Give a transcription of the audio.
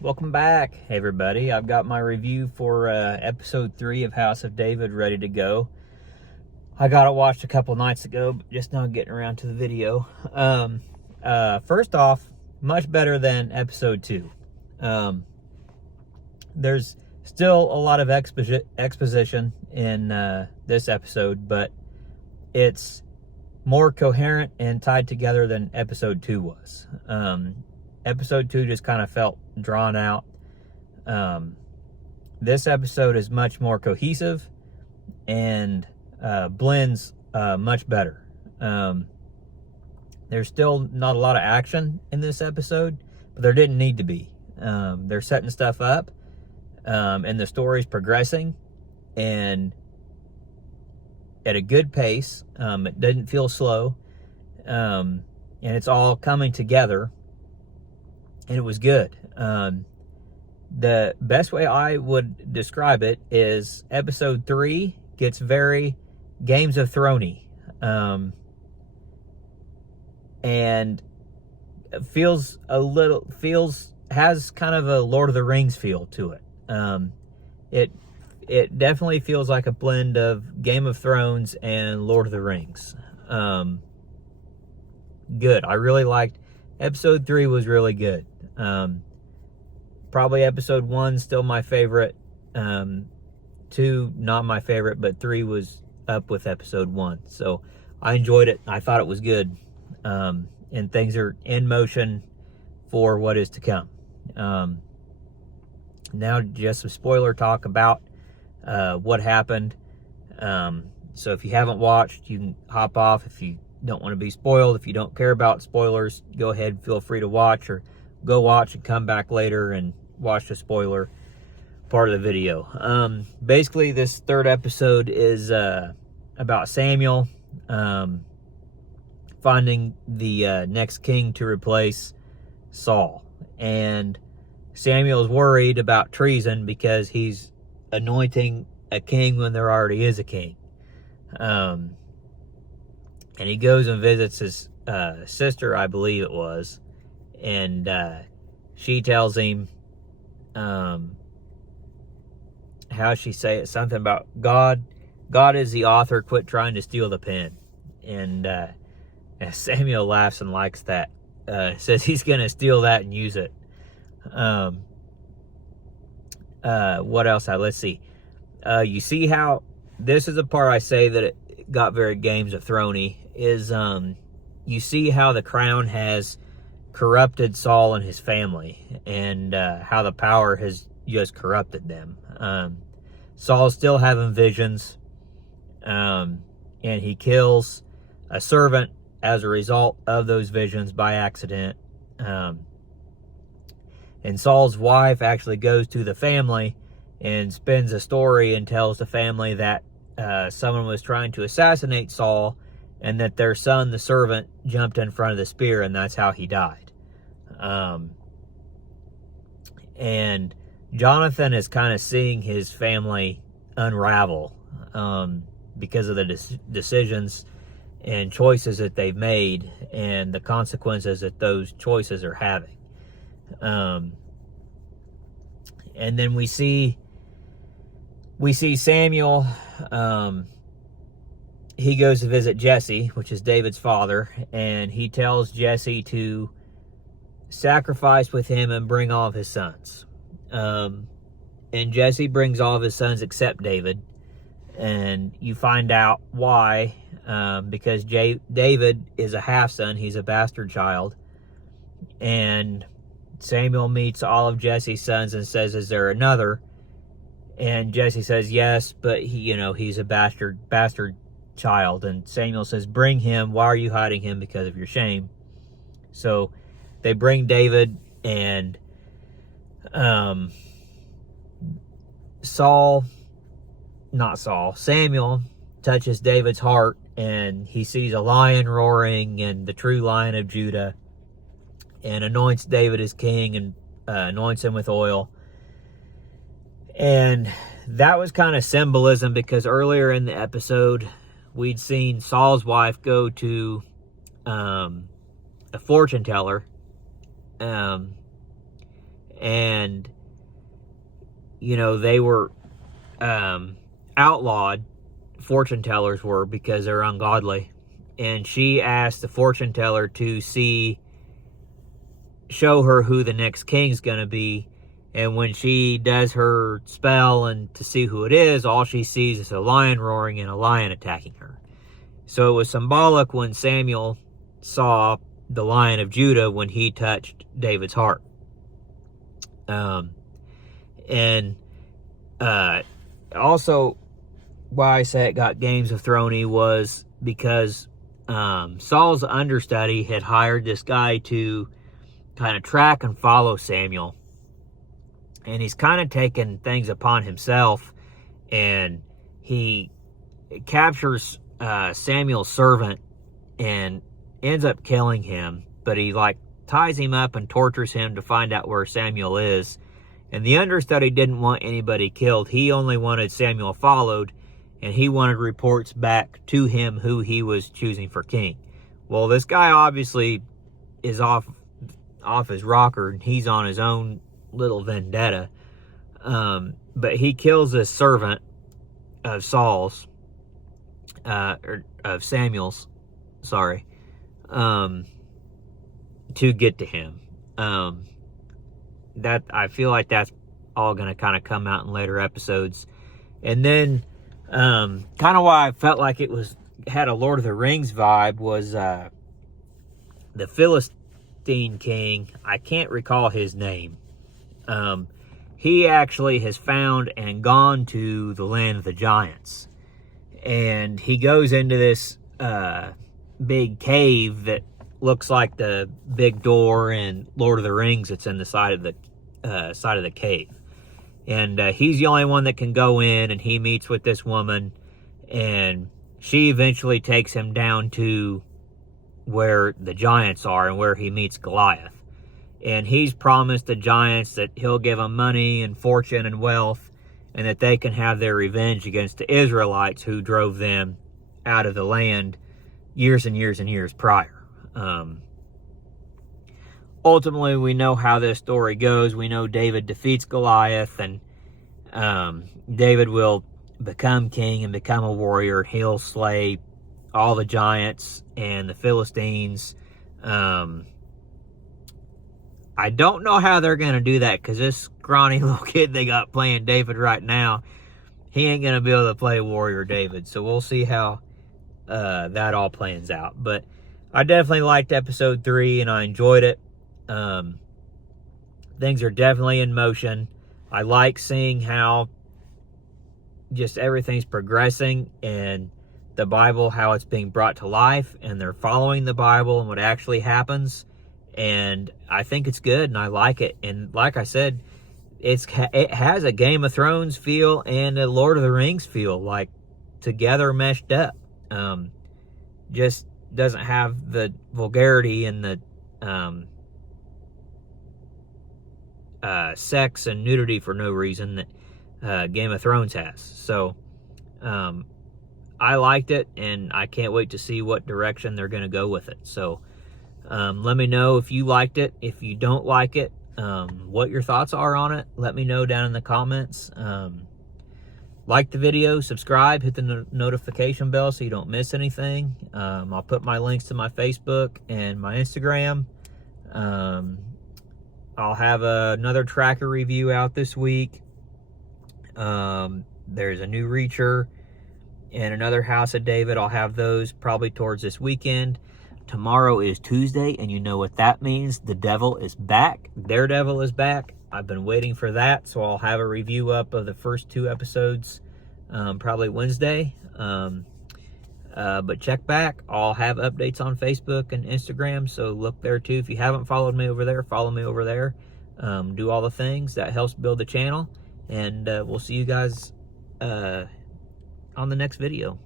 Welcome back, everybody. I've got my review for episode 3 of House of David ready to go. I got it watched a couple nights ago, but just now getting around to the video. First off, much better than episode 2. There's still a lot of exposition in this episode, but it's more coherent and tied together than episode 2 was. Episode 2 just kind of felt drawn out. This episode is much more cohesive and blends much better. There's still not a lot of action in this episode, but there didn't need to be. They're setting stuff up, and the story's progressing, and at a good pace. It didn't feel slow, and it's all coming together. And it was good. The best way I would describe it is episode 3 gets very Games of Thrones-y. And has kind of a Lord of the Rings feel to it. It definitely feels like a blend of Game of Thrones and Lord of the Rings. Good. I really liked episode 3 was really good. Probably episode 1 still my favorite. 2 not my favorite, but 3 was up with episode 1. So I enjoyed it. I thought it was good. And things are in motion for what is to come. Now just some spoiler talk about what happened. So if you haven't watched, you can hop off. If you don't want to be spoiled, if you don't care about spoilers, go ahead, feel free to watch, or go watch and come back later and watch the spoiler part of the video. Basically, this third episode is about Samuel finding the next king to replace Saul. And Samuel's worried about treason because he's anointing a king when there already is a king. And he goes and visits his sister, I believe it was, and she tells him, how she say it, something about God is the author, quit trying to steal the pen. And Samuel laughs and likes that. Says he's going to steal that and use it. What else? Let's see. You see how, this is the part I say that it got very Games of Thrones-y, is you see how the crown has corrupted Saul and his family, and how the power has just corrupted them. Saul's still having visions, and he kills a servant as a result of those visions by accident. And Saul's wife actually goes to the family and spins a story and tells the family that someone was trying to assassinate Saul, and that their son, the servant, jumped in front of the spear, and that's how he died. And Jonathan is kind of seeing his family unravel because of the decisions and choices that they've made, and the consequences that those choices are having. And then we see Samuel. He goes to visit Jesse, which is David's father, and he tells Jesse to sacrifice with him and bring all of his sons. And Jesse brings all of his sons except David, and you find out why, because David is a half-son. He's a bastard child. And Samuel meets all of Jesse's sons and says, is there another? And Jesse says, yes, but he's a bastard child. And Samuel says, bring him. Why are you hiding him? Because of your shame. So they bring David, and Samuel touches David's heart, and he sees a lion roaring, and the true Lion of Judah, and anoints David as king, and anoints him with oil. And that was kind of symbolism, because earlier in the episode, we'd seen Saul's wife go to a fortune teller, and they were outlawed. Fortune tellers were, because they're ungodly. And she asked the fortune teller to show her who the next king's gonna be. And when she does her spell and to see who it is, all she sees is a lion roaring and a lion attacking her. So it was symbolic when Samuel saw the Lion of Judah when he touched David's heart. Also, why I say it got Games of Thrones was because Saul's understudy had hired this guy to kind of track and follow Samuel. And he's kind of taken things upon himself, and he captures Samuel's servant and ends up killing him. But he ties him up and tortures him to find out where Samuel is. And the understudy didn't want anybody killed. He only wanted Samuel followed, and he wanted reports back to him who he was choosing for king. Well, this guy obviously is off his rocker, and he's on his own little vendetta. But he kills this servant of Saul's, or of Samuel's, sorry, to get to him. That I feel like that's all going to kind of come out in later episodes. And then kind of why I felt like it had a Lord of the Rings vibe was the Philistine king. I can't recall his name. He actually has found and gone to the land of the giants. And he goes into this big cave that looks like the big door in Lord of the Rings that's in the side of the cave. And he's the only one that can go in, and he meets with this woman, and she eventually takes him down to where the giants are and where he meets Goliath. And he's promised the giants that he'll give them money and fortune and wealth, and that they can have their revenge against the Israelites who drove them out of the land years and years and years prior. Ultimately, we know how this story goes. We know David defeats Goliath, and David will become king and become a warrior. He'll slay all the giants and the Philistines. I don't know how they're going to do that, because this scrawny little kid they got playing David right now, he ain't going to be able to play Warrior David. So we'll see how that all plans out. But I definitely liked episode 3, and I enjoyed it. Things are definitely in motion. I like seeing how just everything's progressing, and the Bible, how it's being brought to life, and they're following the Bible and what actually happens. And I think it's good, and I like it. And like I said, it has a Game of Thrones feel and a Lord of the Rings feel, like together meshed up. Just doesn't have the vulgarity and the sex and nudity for no reason that Game of Thrones has. So I liked it, and I can't wait to see what direction they're going to go with it. So let me know if you liked it. If you don't like it, what your thoughts are on it. Let me know down in the comments. Like the video, subscribe, hit the notification bell so you don't miss anything. I'll put my links to my Facebook and my Instagram. I'll have another tracker review out this week. There's a new Reacher and another House of David. I'll have those probably towards this weekend. Tomorrow is Tuesday, and you know what that means. The devil is back. Daredevil is back. I've been waiting for that, so I'll have a review up of the first 2 episodes probably Wednesday. But check back. I'll have updates on Facebook and Instagram, so look there too. If you haven't followed me over there, follow me over there. Do all the things. That helps build the channel. And we'll see you guys on the next video.